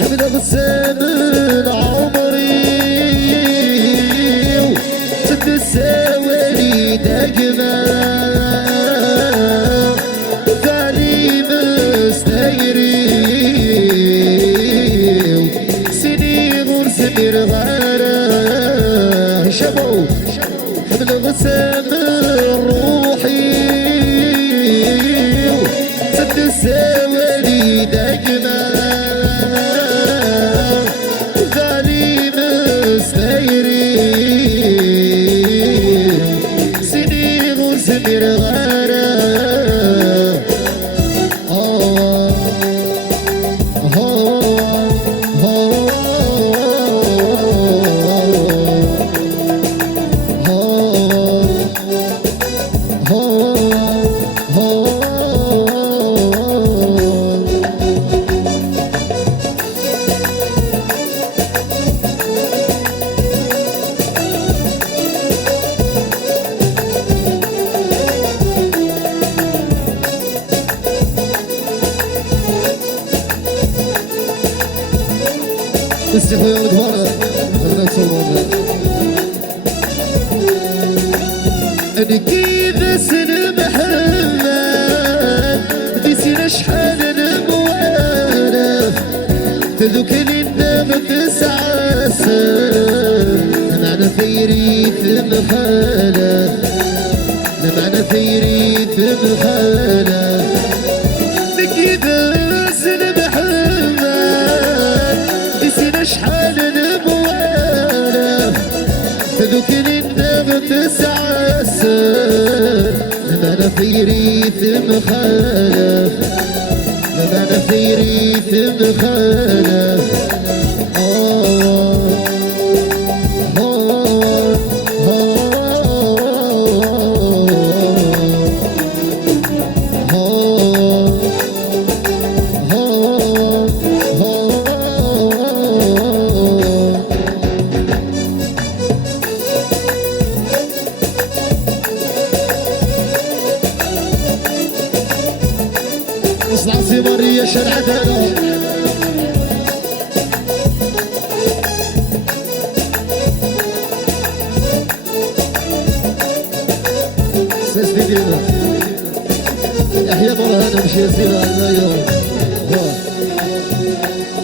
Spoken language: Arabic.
حمد غسان عمري سد السوالي داقما ثاني مستيري سني غور سمير غارة شبو حمد غسان روحي سد السوالي داقما سمير غارة استحوا يا الكبار خلنا نصوروا انا كيف سن محمد دي سينا شحال نموالف تذكرني النغ تسعسل معنا ثيري مخالف معنا ثيري مخالف كيف سن محمد نسينا شحال نبوالف تذكرني النغ تسعسل معنا ثيري مخالف معنا ثيري مخالف اصنع سمرية شرع دانا سيس دينا يحيى برهان مشي يزيد على اليوم